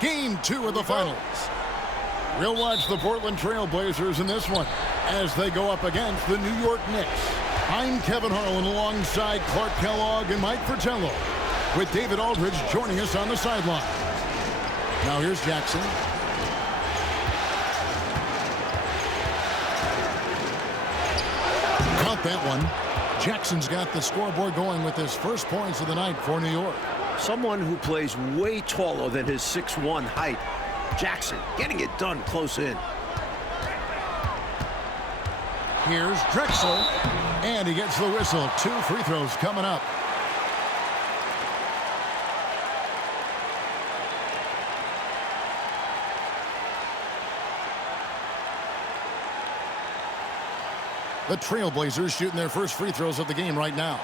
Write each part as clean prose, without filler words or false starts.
Game 2 of the finals. We'll watch the Portland Trailblazers in this one as they go up against the New York Knicks. I'm Kevin Harlan alongside Clark Kellogg and Mike Fratello, with David Aldridge joining us on the sideline. Now here's Jackson. Caught that one. Jackson's got the scoreboard going with his first points of the night for New York. Someone who plays way taller than his 6'1" height. Jackson getting it done close in. Here's Drexler, and he gets the whistle. 2 free throws coming up. The Trailblazers shooting their first free throws of the game right now.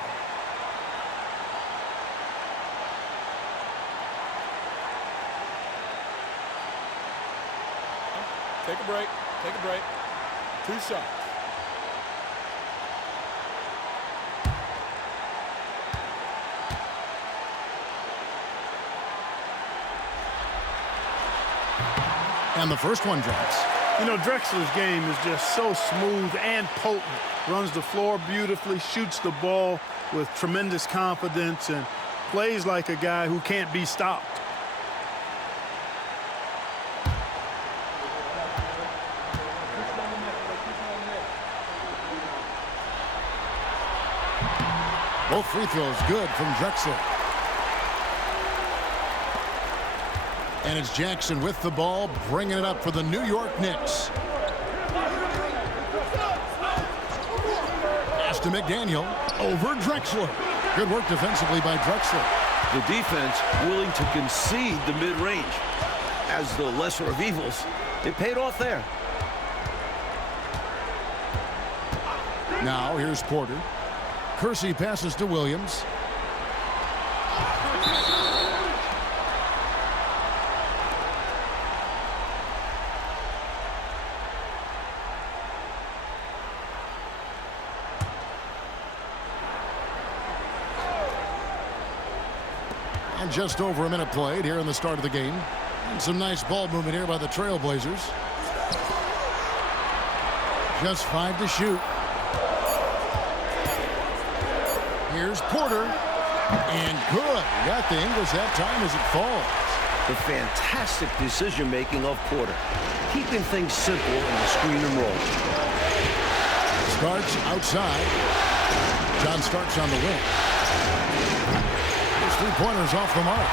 Take a break. Take a break. 2 shots. And the first one drops. You know, Drexler's game is just so smooth and potent. Runs the floor beautifully, shoots the ball with tremendous confidence, and plays like a guy who can't be stopped. Both free throws good from Drexler. And it's Jackson with the ball, bringing it up for the New York Knicks. Pass to McDaniel, over Drexler. Good work defensively by Drexler. The defense willing to concede the mid-range. As the lesser of evils, it paid off there. Now here's Porter. Kersey passes to Williams. And just over a minute played here in the start of the game. And some nice ball movement here by the Trailblazers. Just 5 to shoot. Here's Porter, and good. Got the Ingles that time as it falls. The fantastic decision-making of Porter, keeping things simple in the screen and roll. Starks outside. John Starks on the wing. His 3-pointers off the mark.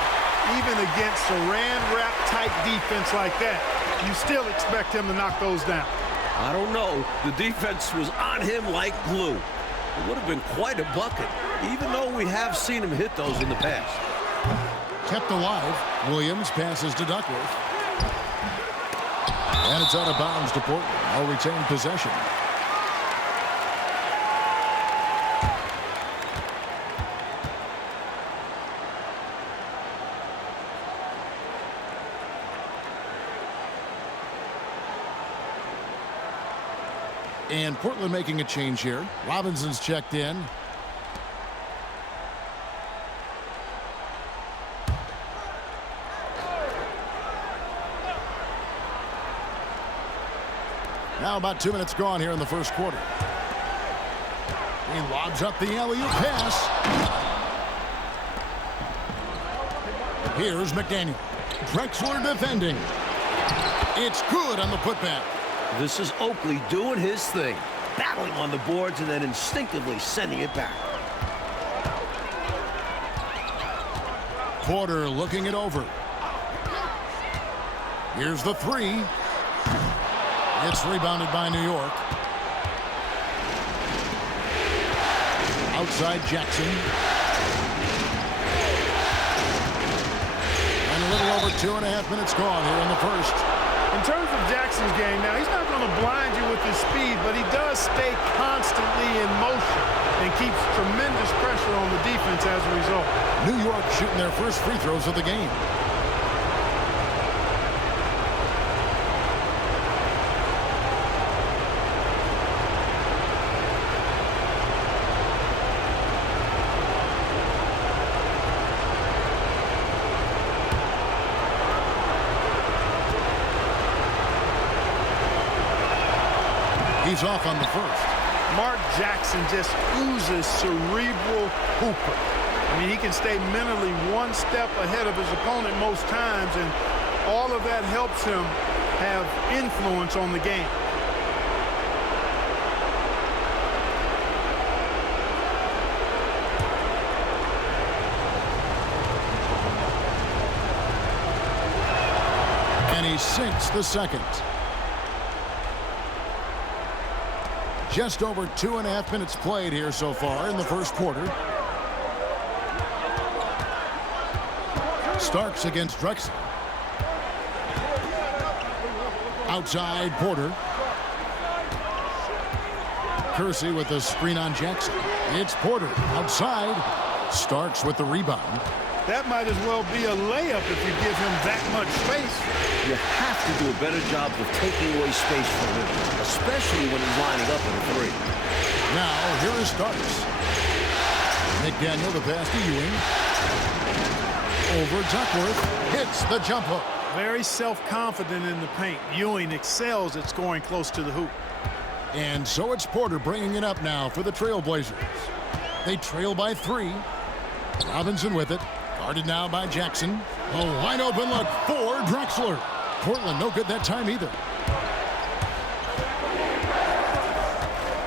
Even against a ran-wrap type defense like that, you still expect him to knock those down. I don't know. The defense was on him like glue. It would have been quite a bucket, even though we have seen him hit those in the past. Kept alive. Williams passes to Duckworth. And it's out of bounds to Portland. I'll retain possession. And Portland making a change here. Robinson's checked in. Now about 2 minutes gone here in the first quarter. He lobs up the alley-oop pass. Here's McDaniel. Drexler defending. It's good on the putback. This is Oakley doing his thing, battling on the boards and then instinctively sending it back. Porter looking it over. Here's the 3. It's rebounded by New York. Outside Jackson. And a little over 2.5 minutes gone here in the first. In terms of Jackson's game, now he's not going to blind you with his speed, but he does stay constantly in motion and keeps tremendous pressure on the defense as a result. New York shooting their first free throws of the game. He's off on the first. Mark Jackson just oozes cerebral hooper. I mean, he can stay mentally one step ahead of his opponent most times, and all of that helps him have influence on the game. And he sinks the second. Just over 2.5 minutes played here so far in the first quarter. Starks against Drexler. Outside Porter. Kersey with the screen on Jackson. It's Porter outside. Starks with the rebound. That might as well be a layup if you give him that much space. You have to do a better job of taking away space from him, especially when he's lining up in a three. Now, here is Starks. McDaniel, the pass to Ewing. Over Duckworth. Hits the jump hook. Very self-confident in the paint. Ewing excels at scoring close to the hoop. And so it's Porter bringing it up now for the Trailblazers. They trail by 3. Robinson with it. Guarded now by Jackson. A wide open look for Drexler. Portland no good that time either.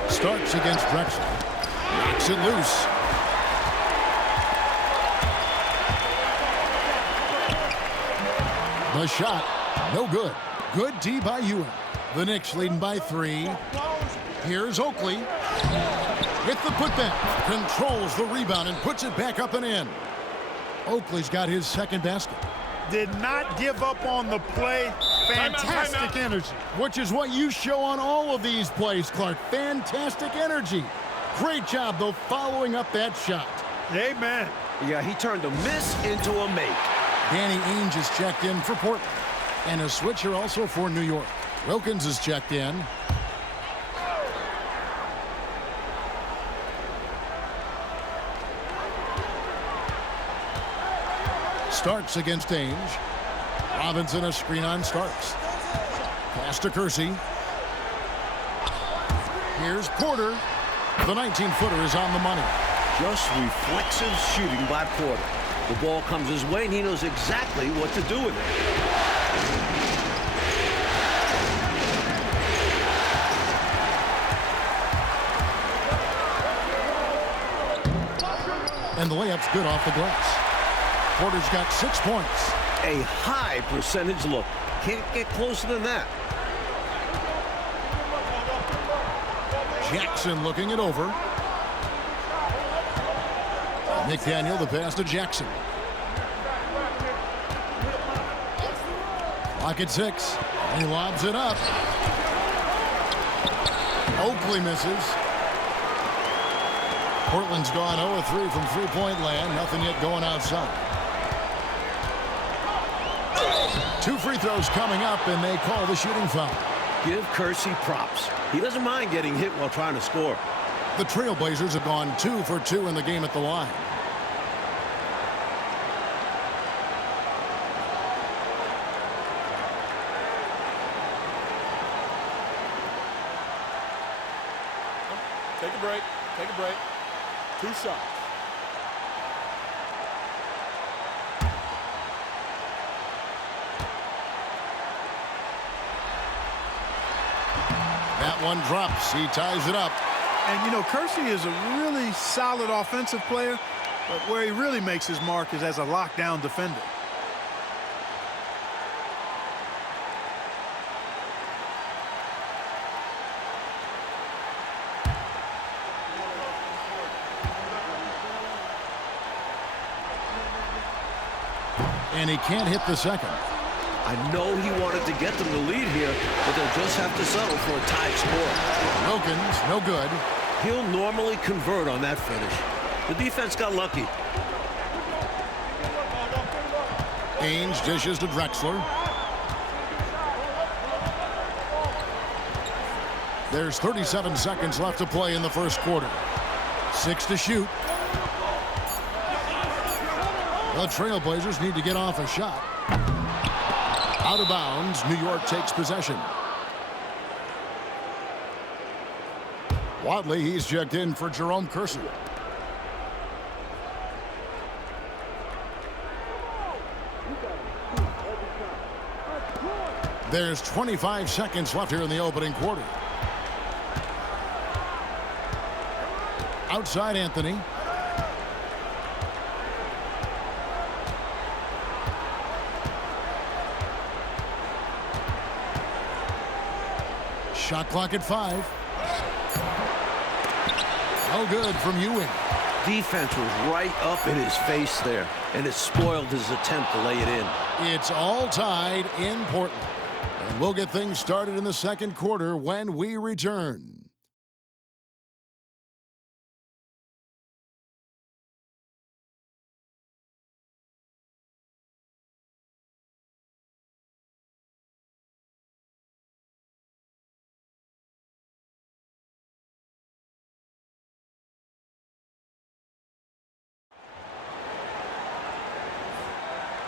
Starks against Drexler. Knocks it loose. The shot, no good. Good D by Ewing. The Knicks leading by 3. Here's Oakley. With the putback. Controls the rebound and puts it back up and in. Oakley's got his second basket. Did not give up on the play. Fantastic energy. Which is what you show on all of these plays, Clark. Fantastic energy. Great job, though, following up that shot. Amen. Yeah, he turned a miss into a make. Danny Ainge is checked in for Portland. And a switcher also for New York. Wilkins is checked in. Starks against Ainge. Robinson a screen on Starks. Pass to Kersey. Here's Porter. The 19-footer is on the money. Just reflexive shooting by Porter. The ball comes his way, and he knows exactly what to do with it. And the layup's good off the glass. Porter's got 6 points. A high percentage look. Can't get closer than that. Jackson looking it over. McDaniel, the pass to Jackson. Clock at 6. And he lobs it up. Oakley misses. Portland's gone 0-3 from three-point land. Nothing yet going outside. 2 free throws coming up, and they call the shooting foul. Give Kersey props. He doesn't mind getting hit while trying to score. The Trailblazers have gone 2 for 2 in the game at the line. Take a break. Take a break. 2 shots. That one drops. He ties it up. And, you know, Kersey is a really solid offensive player, but where he really makes his mark is as a lockdown defender. And he can't hit the second. I know he wanted to get them the lead here, but they'll just have to settle for a tied score. Wilkins, no good. He'll normally convert on that finish. The defense got lucky. Ainge dishes to Drexler. There's 37 seconds left to play in the first quarter. 6 to shoot. The Trailblazers need to get off a shot. Out of bounds, New York takes possession. Wadley, he's checked in for Jerome Kersey. There's 25 seconds left here in the opening quarter. Outside Anthony. Shot clock at 5. No good from Ewing. Defense was right up in his face there, and it spoiled his attempt to lay it in. It's all tied in Portland. And we'll get things started in the second quarter when we return.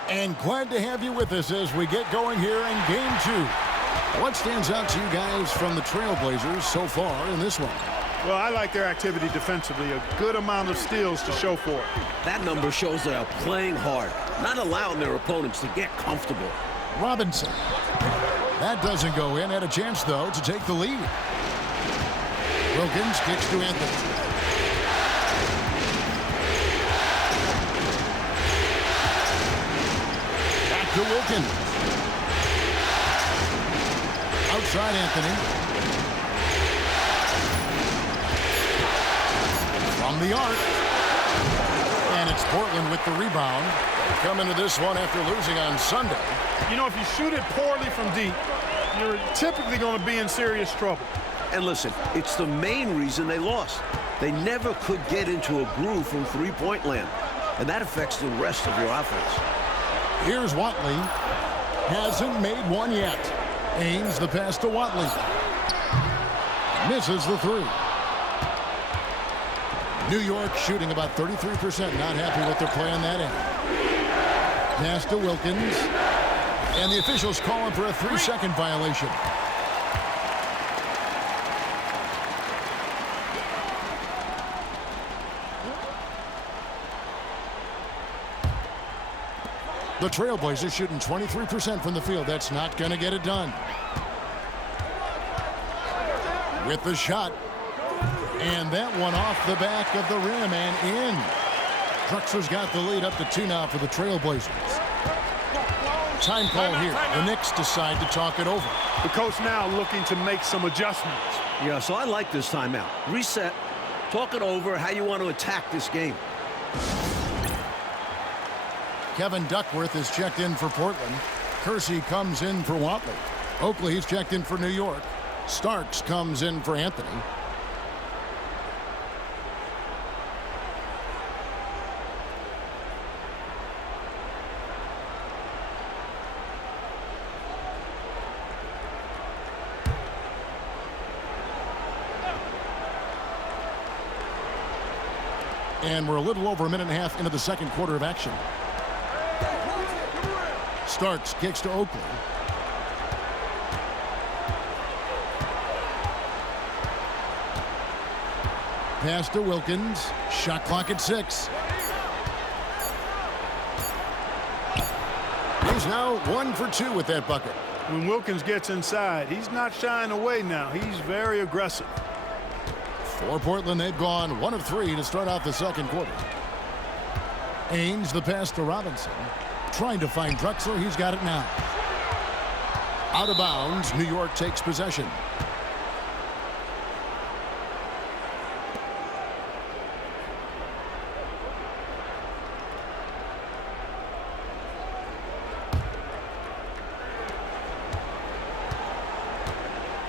And glad to have you with us as we get going here in Game 2. What stands out to you guys from the Trailblazers so far in this one? Well, I like their activity defensively. A good amount of steals to show for it. That number shows they are playing hard, not allowing their opponents to get comfortable. Robinson. That doesn't go in. Had a chance, though, to take the lead. Wilkins kicks to Anthony. To Wilkins. Outside Anthony. From the arc. And it's Portland with the rebound. They come into this one after losing on Sunday. You know, if you shoot it poorly from deep, you're typically going to be in serious trouble. And listen, it's the main reason they lost. They never could get into a groove from three-point land. And that affects the rest of your offense. Here's Watley. Hasn't made one yet. Aims the pass to Watley. Misses the 3. New York shooting about 33%. Not happy with their play on that end. Pass to Wilkins. And the officials call him for a 3-second violation. The Trailblazers shooting 23% from the field. That's not going to get it done. With the shot. And that one off the back of the rim and in. Drexler's got the lead up to 2 now for the Trailblazers. Time call here. The Knicks decide to talk it over. The coach now looking to make some adjustments. Yeah, so I like this timeout. Reset. Talk it over how you want to attack this game. Kevin Duckworth is checked in for Portland. Kersey comes in for Watley. Oakley's checked in for New York. Starks comes in for Anthony. And we're a little over a minute and a half into the second quarter of action. Starks kicks to Oakley. Pass to Wilkins. Shot clock at 6. He's now 1 for 2 with that bucket. When Wilkins gets inside, he's not shying away now. He's very aggressive. For Portland, they've gone 1 of 3 to start out the second quarter. Ainge the pass to Robinson. Trying to find Drexler. He's got it now. Out of bounds. New York takes possession.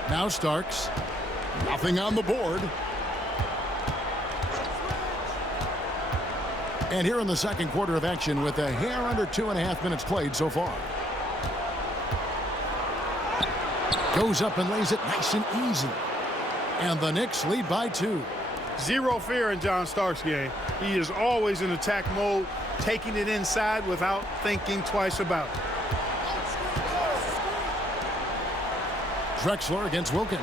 Now Starks. Nothing on the board. And here in the second quarter of action with a hair under 2.5 minutes played so far. Goes up and lays it nice and easy. And the Knicks lead by 2. Zero fear in John Starks' game. He is always in attack mode, taking it inside without thinking twice about it. Drexler against Wilkins.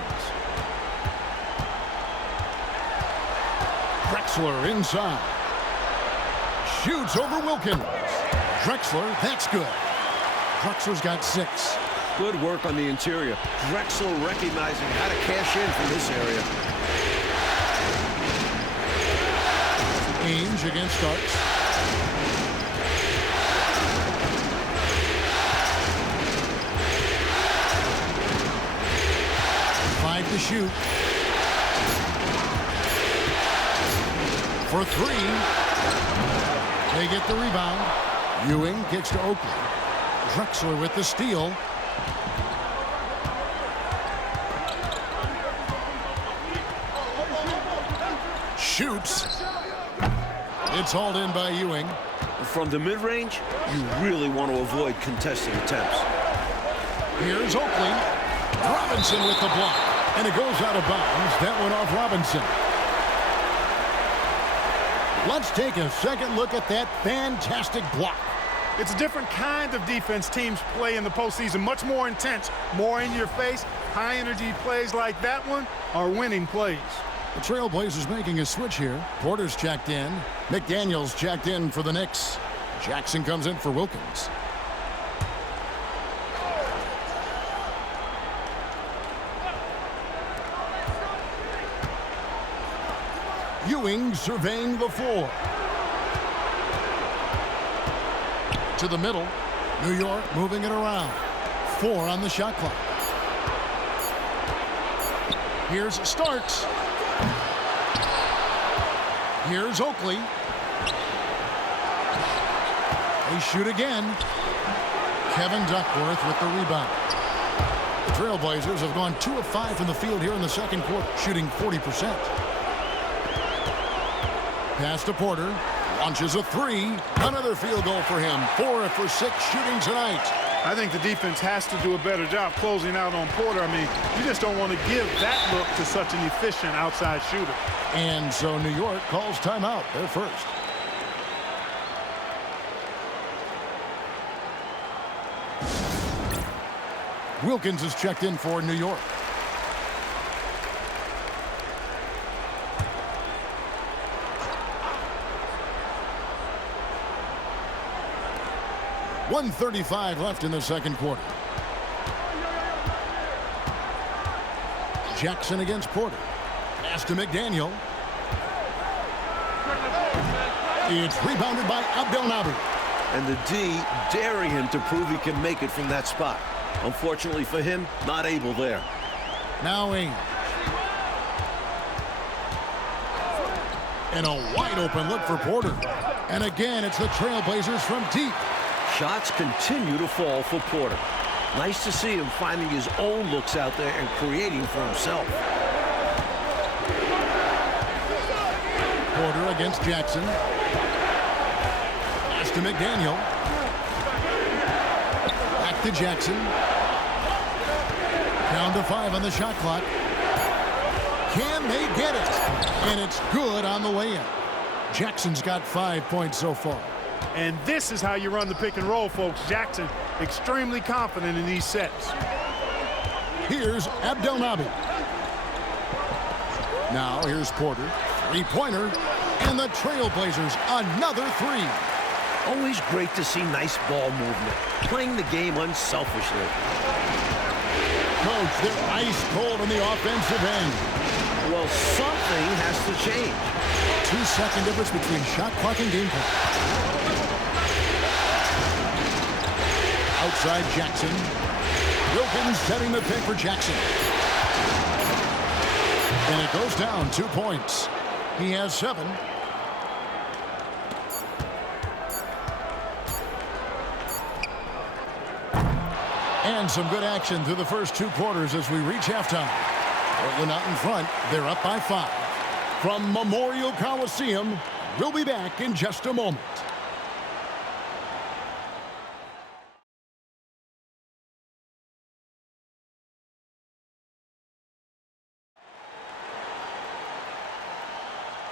Drexler inside. Shoots over Wilkins. Drexler, that's good. Drexler's got 6. Good work on the interior. Drexler recognizing how to cash in from this area. Ainge against Starks. Five to shoot. For 3. They get the rebound. Ewing kicks to Oakley. Drexler with the steal. Shoots. It's hauled in by Ewing. From the mid-range, you really want to avoid contested attempts. Here's Oakley. Robinson with the block. And it goes out of bounds. That went off Robinson. Let's take a second look at that fantastic block. It's a different kind of defense teams play in the postseason. Much more intense, more in your face. High-energy plays like that one are winning plays. The Trailblazers making a switch here. Porter's checked in. McDaniels checked in for the Knicks. Jackson comes in for Wilkins. Ewing surveying the floor. To the middle. New York moving it around. 4 on the shot clock. Here's Starks. Here's Oakley. They shoot again. Kevin Duckworth with the rebound. The Trailblazers have gone 2 of 5 from the field here in the second quarter, shooting 40%. Pass to Porter. Launches a 3. Another field goal for him. 4 for 6 shooting tonight. I think the defense has to do a better job closing out on Porter. I mean, you just don't want to give that look to such an efficient outside shooter. And so New York calls timeout. They're first. Wilkins is checked in for New York. .135 left in the second quarter. Jackson against Porter. Pass to McDaniel. It's rebounded by Abdelnaby. And the D daring him to prove he can make it from that spot. Unfortunately for him, not able there. Now Ainge. And a wide open look for Porter. And again, it's the Trailblazers from deep. Shots continue to fall for Porter. Nice to see him finding his own looks out there and creating for himself. Porter against Jackson. Pass to McDaniel. Back to Jackson. Down to 5 on the shot clock. Can they get it? And it's good on the way in. Jackson's got 5 points so far. And this is how you run the pick and roll, folks. Jackson extremely confident in these sets. Here's Abdelnaby. Now here's Porter. 3-pointer. And the Trailblazers another 3. Always great to see nice ball movement. Playing the game unselfishly. Coach, they're ice cold on the offensive end. Well, something has to change. 2-second difference between shot clock and game clock. Outside Jackson. Wilkins setting the pick for Jackson. And it goes down 2 points. He has 7. And some good action through the first 2 quarters as we reach halftime. Portland out in front. They're up by 5. From Memorial Coliseum, we'll be back in just a moment.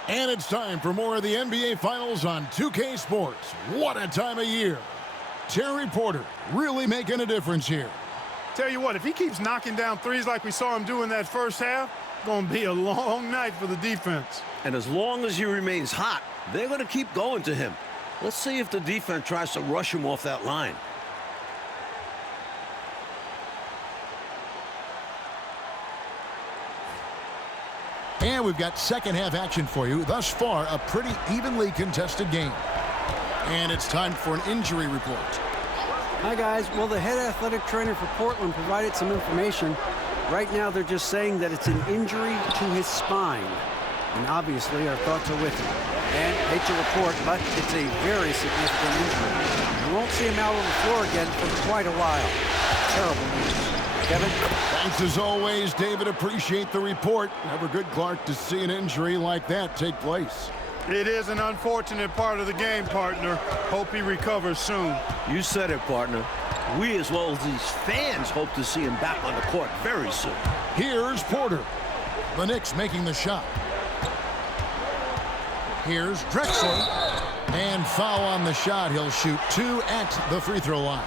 And it's time for more of the NBA Finals on 2K Sports. What a time of year. Terry Porter really making a difference here. Tell you what, if he keeps knocking down threes like we saw him do in that first half, going to be a long night for the defense. And as long as he remains hot, they're going to keep going to him. Let's see if the defense tries to rush him off that line. And we've got second half action for you. Thus far, a pretty evenly contested game. And it's time for an injury report. Hi, guys. Well, the head athletic trainer for Portland provided some information. Right now, they're just saying that it's an injury to his spine. And obviously, our thoughts are with him. And hate to report, but it's a very significant injury. We won't see him out on the floor again for quite a while. Terrible news. Kevin? Thanks as always, David. Appreciate the report. Never good, Clark, to see an injury like that take place. It is an unfortunate part of the game, partner. Hope he recovers soon. You said it, partner. We, as well as these fans, hope to see him back on the court very soon. Here's Porter. The Knicks making the shot. Here's Drexler. And foul on the shot. He'll shoot 2 at the free throw line.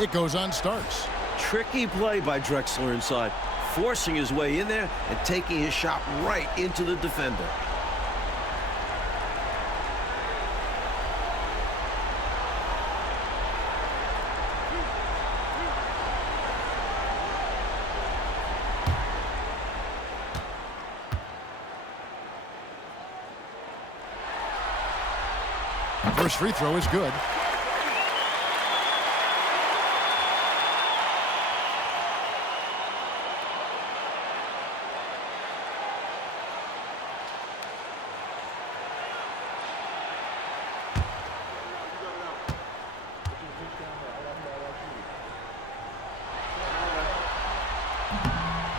It goes on Starks. Tricky play by Drexler inside, forcing his way in there and taking his shot right into the defender. First free throw is good.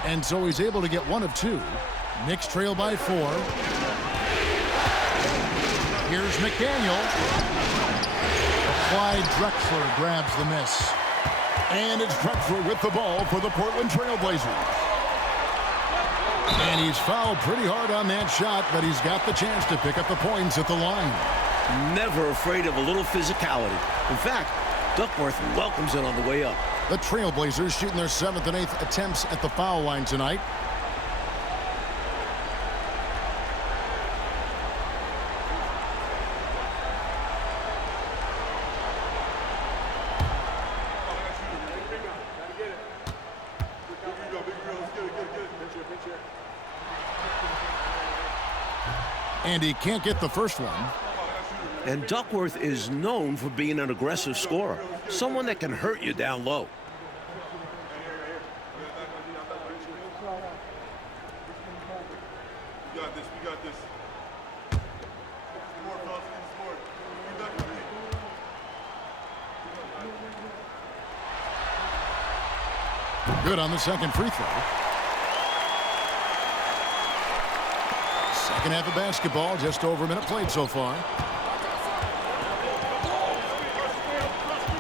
And so he's able to get 1 of 2. Knicks trail by 4. Here's McDaniel. Clyde Drexler grabs the miss. And it's Drexler with the ball for the Portland Trailblazers. And he's fouled pretty hard on that shot, but he's got the chance to pick up the points at the line. Never afraid of a little physicality. In fact, Duckworth welcomes it on the way up. The Trailblazers shooting their 7th and 8th attempts at the foul line tonight. And he can't get the first one. And Duckworth is known for being an aggressive scorer, someone that can hurt you down low. We got this. We got this. Good on the second free throw. Second half of basketball, just over a minute played so far.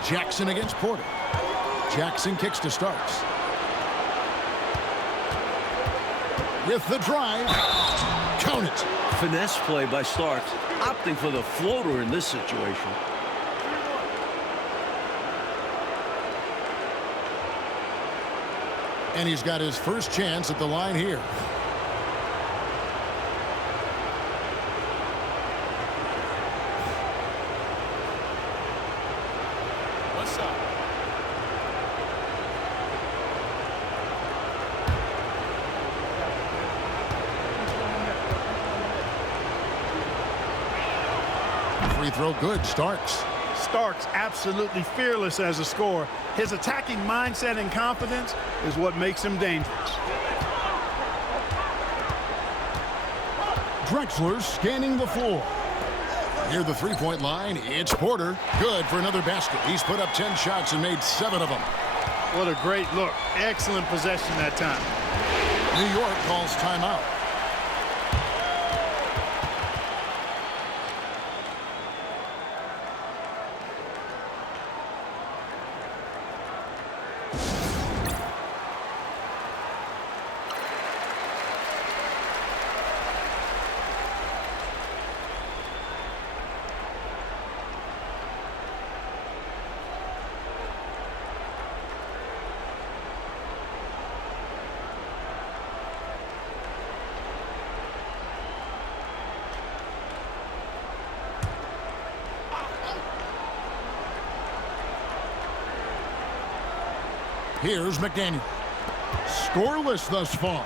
Jackson against Porter. Jackson kicks to Starks. With the drive. Count it. Finesse play by Starks, opting for the floater in this situation. And he's got his first chance at the line here. What's up? Free throw good. Starks. Starks absolutely fearless as a scorer. His attacking mindset and confidence is what makes him dangerous. Drexler scanning the floor. Near the three-point line, it's Porter. Good for another basket. He's put up 10 shots and made 7 of them. What a great look. Excellent possession that time. New York calls timeout. Here's McDaniel. Scoreless thus far.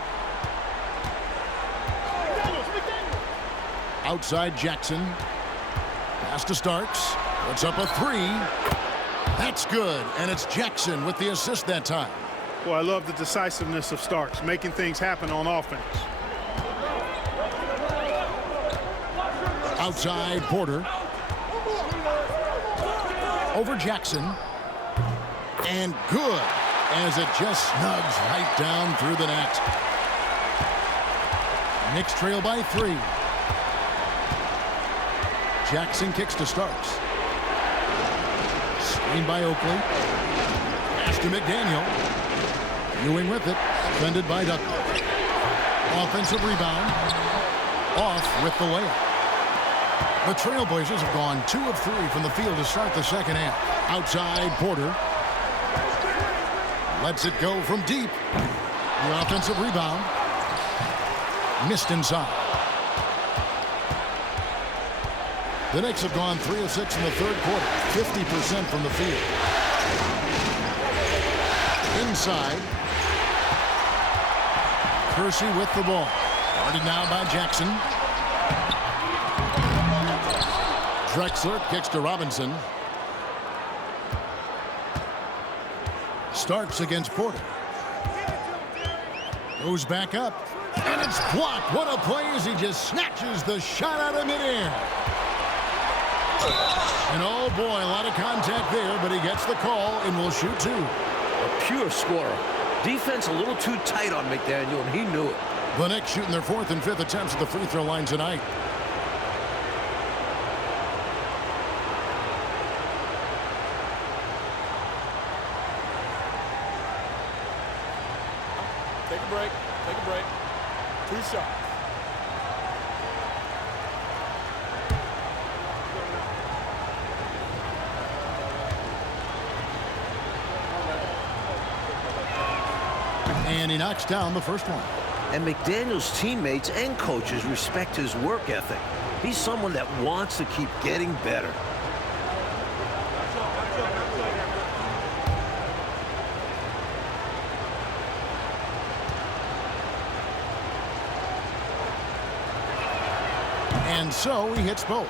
Outside Jackson. Pass to Starks. Puts up a three. That's good. And it's Jackson with the assist that time. Well, I love the decisiveness of Starks, making things happen on offense. Outside Porter. Over Jackson. And good, as it just snugs right down through the net. Knicks trail by 3. Jackson kicks to Starks. Screen by Oakley. Pass to McDaniel. Ewing with it. Defended by Duckworth. Offensive rebound. Off with the layup. The Trailblazers have gone 2 of 3 from the field to start the second half. Outside Porter. Lets it go from deep. The offensive rebound. Missed inside. The Knicks have gone 3 of 6 in the third quarter. 50% from the field. Inside. Kersey with the ball. Guarded now by Jackson. Drexler kicks to Robinson. Starks against Porter. Goes back up. And it's blocked. What a play as he just snatches the shot out of midair. And oh boy, a lot of contact there, but he gets the call and will shoot 2. A pure scorer. Defense a little too tight on McDaniel, and he knew it. The Knicks shooting their 4th and 5th attempts at the free throw line tonight. Take a break. Take a break. 2 shots. And he knocks down the first one. And McDaniel's teammates and coaches respect his work ethic. He's someone that wants to keep getting better. And so he hits both.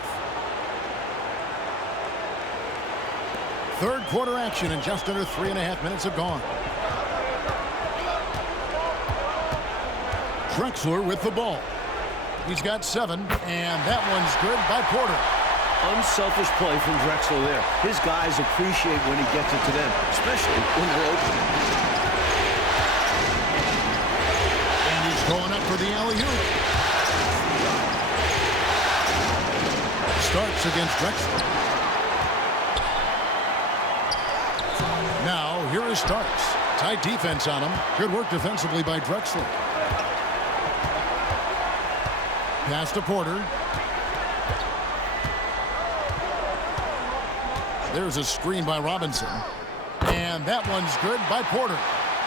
Third quarter action, and just under 3.5 minutes have gone. Drexler with the ball. He's got 7, and that one's good by Porter. Unselfish play from Drexler there. His guys appreciate when he gets it to them, especially when they're open. And he's going up for the alley-oop. Starts against Drexler. Now, here is Starks. Tight defense on him. Good work defensively by Drexler. Pass to Porter. There's a screen by Robinson. And that one's good by Porter.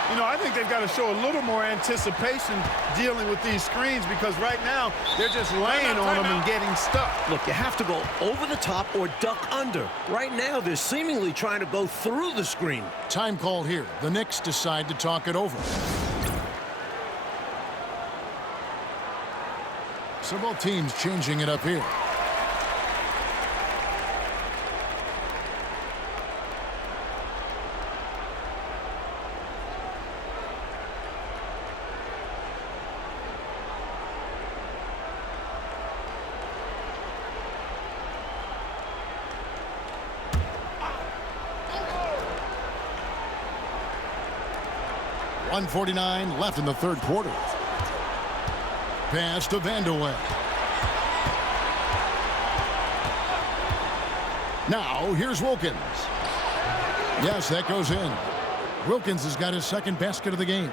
You know, I think they've got to show a little more anticipation dealing with these screens, because right now they're just laying on them and getting stuck. Look, you have to go over the top or duck under. Right now, they're seemingly trying to go through the screen. Time called here. The Knicks decide to talk it over. So both teams changing it up here. .149 left in the third quarter. Pass to Vanderway. Now, here's Wilkins. Yes, that goes in. Wilkins has got his 2nd basket of the game.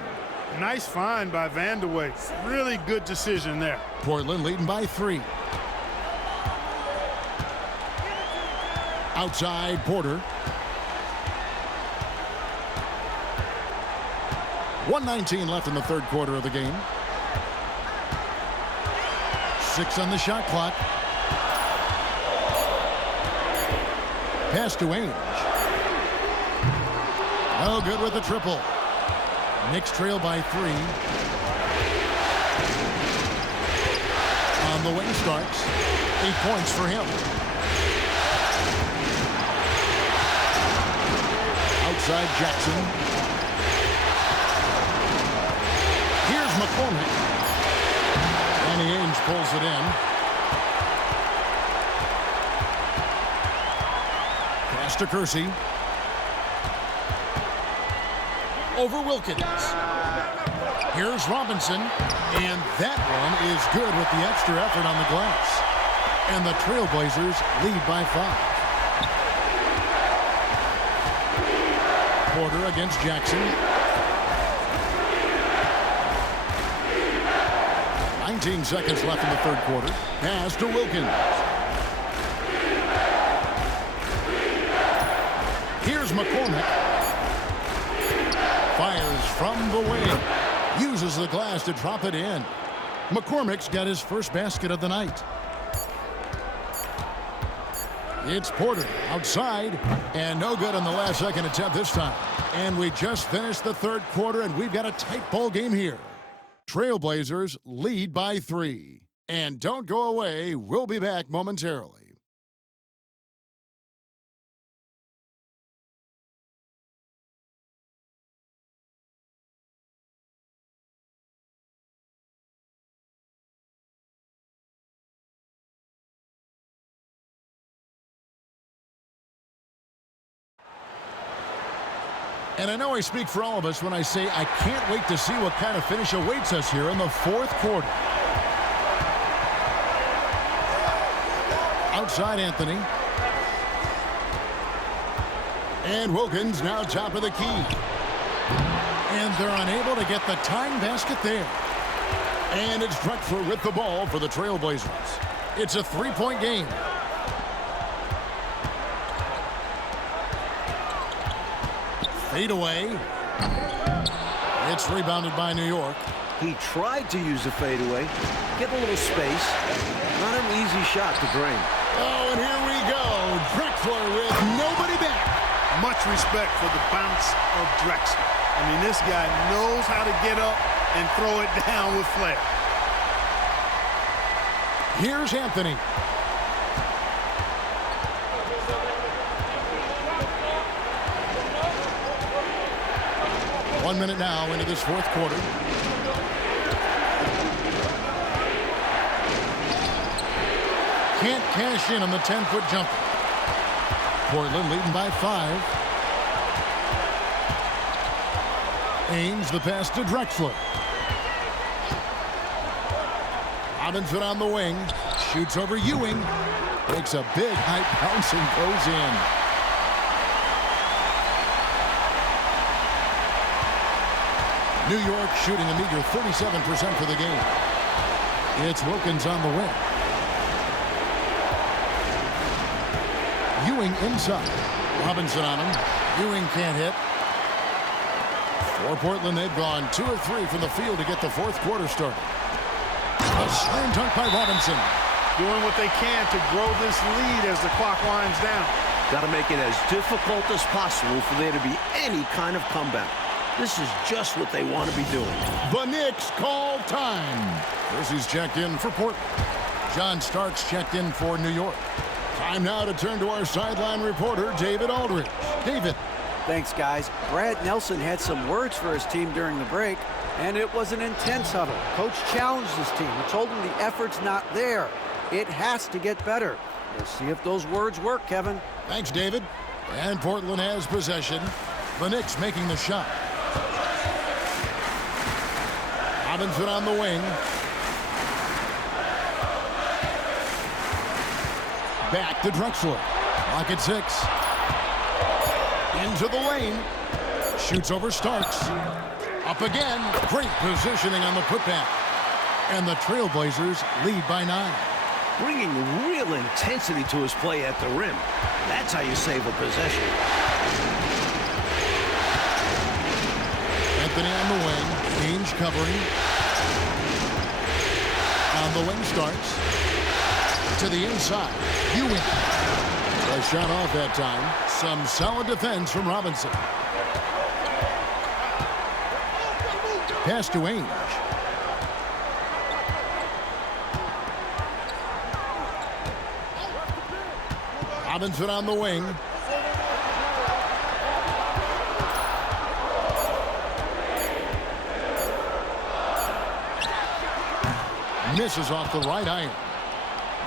Nice find by Vanderway. Really good decision there. Portland leading by 3. Outside Porter. 1:19 left in the third quarter of the game. 6 on the shot clock. Pass to Ainge. No good with the triple. Knicks trail by 3. On the wing Starks. 8 points for him. Outside Jackson. Here's McCormick. Danny Ainge pulls it in. Pass to Kersey. Over Wilkins. Here's Robinson. And that one is good with the extra effort on the glass. And the Trailblazers lead by 5. Porter against Jackson. 19 seconds left in the third quarter. Pass to Wilkins. Here's McCormick. Fires from the wing. Uses the glass to drop it in. McCormick's got his first basket of the night. It's Porter outside, and no good on the last second attempt this time. And we just finished the third quarter, and we've got a tight ball game here. Trailblazers lead by 3. And don't go away. We'll be back momentarily. And I know I speak for all of us when I say I can't wait to see what kind of finish awaits us here in the fourth quarter. Outside Anthony. And Wilkins now top of the key. And they're unable to get the tying basket there. And it's Drexler with the ball for the Trailblazers. It's a 3-point game. Fade away. It's rebounded by New York. He tried to use a fadeaway, get a little space. Not an easy shot to drain. Oh, and here we go. Drexler with nobody back. Much respect for the bounce of Drexler. I mean, this guy knows how to get up and throw it down with flair. Here's Anthony. 1 minute now into this fourth quarter. Can't cash in on the 10-foot jumper. Portland leading by 5. Ainge the pass to Drexler. Robinson on the wing. Shoots over Ewing. Makes a big high bounce and goes in. New York shooting a meager 37% for the game. It's Wilkins on the wing. Ewing inside. Robinson on him. Ewing can't hit. For Portland, they've gone 2 of 3 from the field to get the fourth quarter started. A slam dunk by Robinson. Doing what they can to grow this lead as the clock winds down. Got to make it as difficult as possible for there to be any kind of comeback. This is just what they want to be doing. The Knicks call time. Kersey's checked in for Portland. John Starks checked in for New York. Time now to turn to our sideline reporter, David Aldridge. David. Thanks, guys. Brad Nelson had some words for his team during the break, and it was an intense huddle. Coach challenged his team. He told them the effort's not there. It has to get better. We'll see if those words work, Kevin. Thanks, David. And Portland has possession. The Knicks making the shot. Robinson on the wing. Back to Drexler. Clock at 6. Into the lane. Shoots over Starks. Up again. Great positioning on the putback. And the Trailblazers lead by 9. Bringing real intensity to his play at the rim. That's how you save a possession. Anthony on the wing. Ainge covering. On the wing Starks. To the inside. Ewing. A shot off that time. Some solid defense from Robinson. Pass to Ainge. Robinson on the wing. Misses off the right iron.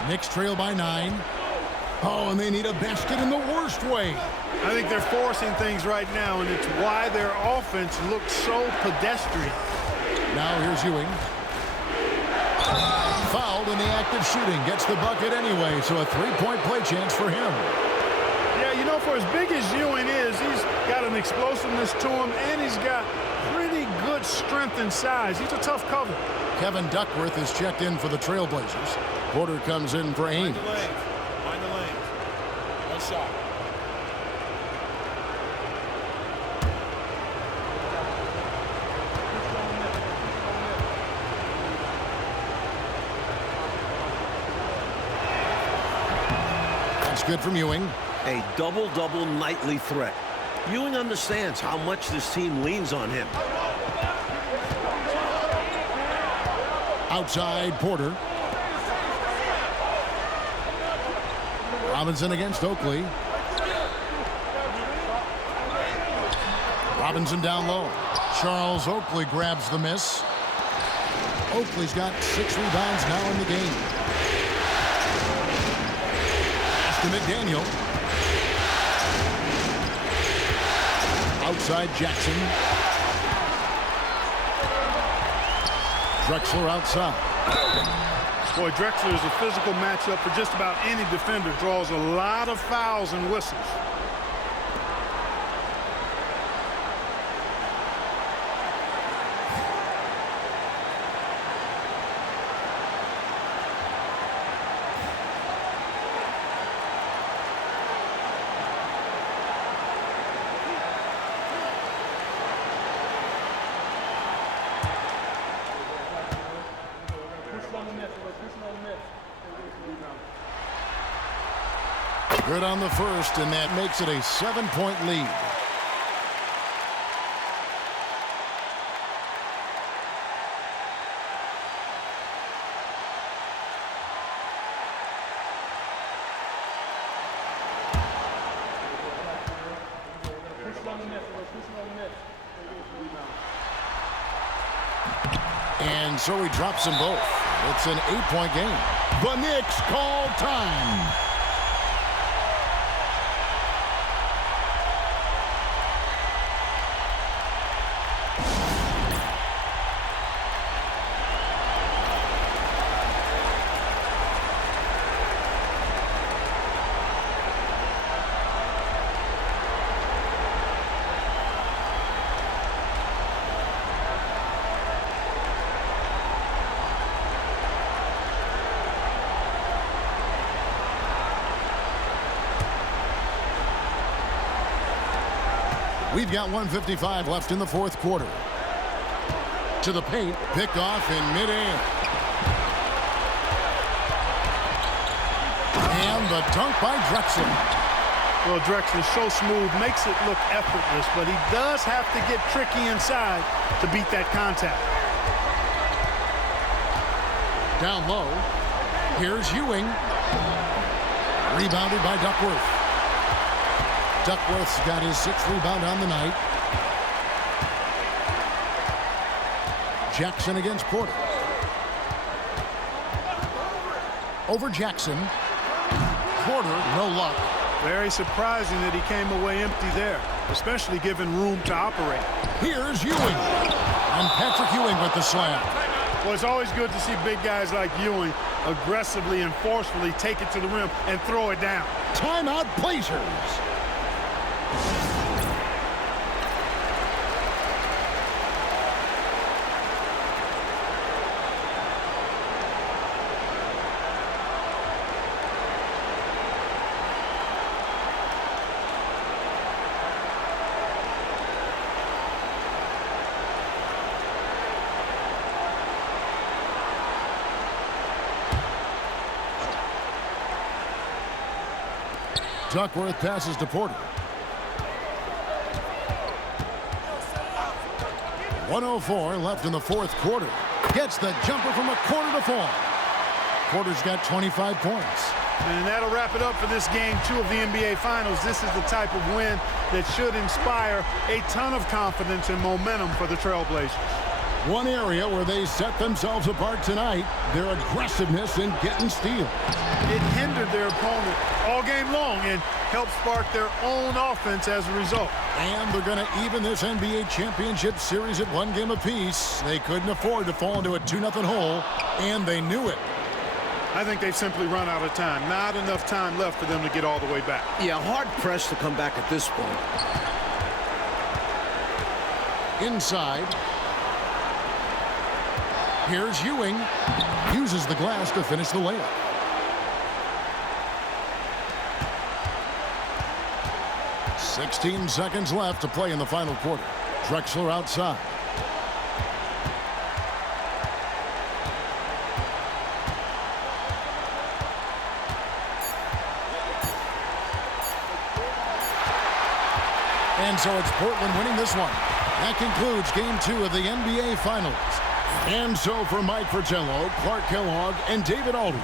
Knicks trail by 9. Oh, and they need a basket in the worst way. I think they're forcing things right now, and it's why their offense looks so pedestrian. Now here's Ewing. Fouled in the act of shooting. Gets the bucket anyway, so a three-point play chance for him. Yeah, you know, for as big as Ewing is, he's got an explosiveness to him, and he's got pretty good strength and size. He's a tough cover. Kevin Duckworth is checked in for the Trailblazers. Porter comes in for Ainge. Find the lane. One shot. That's good from Ewing. A double-double nightly threat. Ewing understands how much this team leans on him. Outside Porter. Robinson against Oakley. Robinson down low. Charles Oakley grabs the miss. Oakley's got 6 rebounds now in the game. Pass to McDaniel. Outside Jackson. Drexler outside. Boy, Drexler is a physical matchup for just about any defender. Draws a lot of fouls and whistles. Good on the first, and that makes it a 7-point lead. And so he drops them both. It's an 8-point game. The Knicks call time. We've got 1:55 left in the fourth quarter. To the paint, picked off in midair. And the dunk by Drexler. Well, Drexler's so smooth, makes it look effortless, but he does have to get tricky inside to beat that contact. Down low, here's Ewing. Rebounded by Duckworth. Duckworth's got his 6th rebound on the night. Jackson against Porter. Over Jackson. Porter, no luck. Very surprising that he came away empty there, especially given room to operate. Here's Ewing. And Patrick Ewing with the slam. Well, it's always good to see big guys like Ewing aggressively and forcefully take it to the rim and throw it down. Timeout Blazers. Duckworth passes to Porter. 1:04 left in the fourth quarter. Gets the jumper from a quarter to fall. Porter's got 25 points. And that'll wrap it up for this game 2 of the NBA Finals. This is the type of win that should inspire a ton of confidence and momentum for the Trailblazers. One area where they set themselves apart tonight, their aggressiveness in getting steals. It hindered their opponent all game long and helped spark their own offense as a result. And they're going to even this NBA championship series at 1 game apiece. They couldn't afford to fall into a 2-0 hole, and they knew it. I think they've simply run out of time. Not enough time left for them to get all the way back. Yeah, hard-pressed to come back at this point. Inside. Here's Ewing. Uses the glass to finish the layup. "16 seconds left to play in the final quarter. Drexler outside. And so it's Portland winning this one. That concludes game 2 of the NBA Finals. And so for Mike Fratello, Clark Kellogg, and David Aldridge,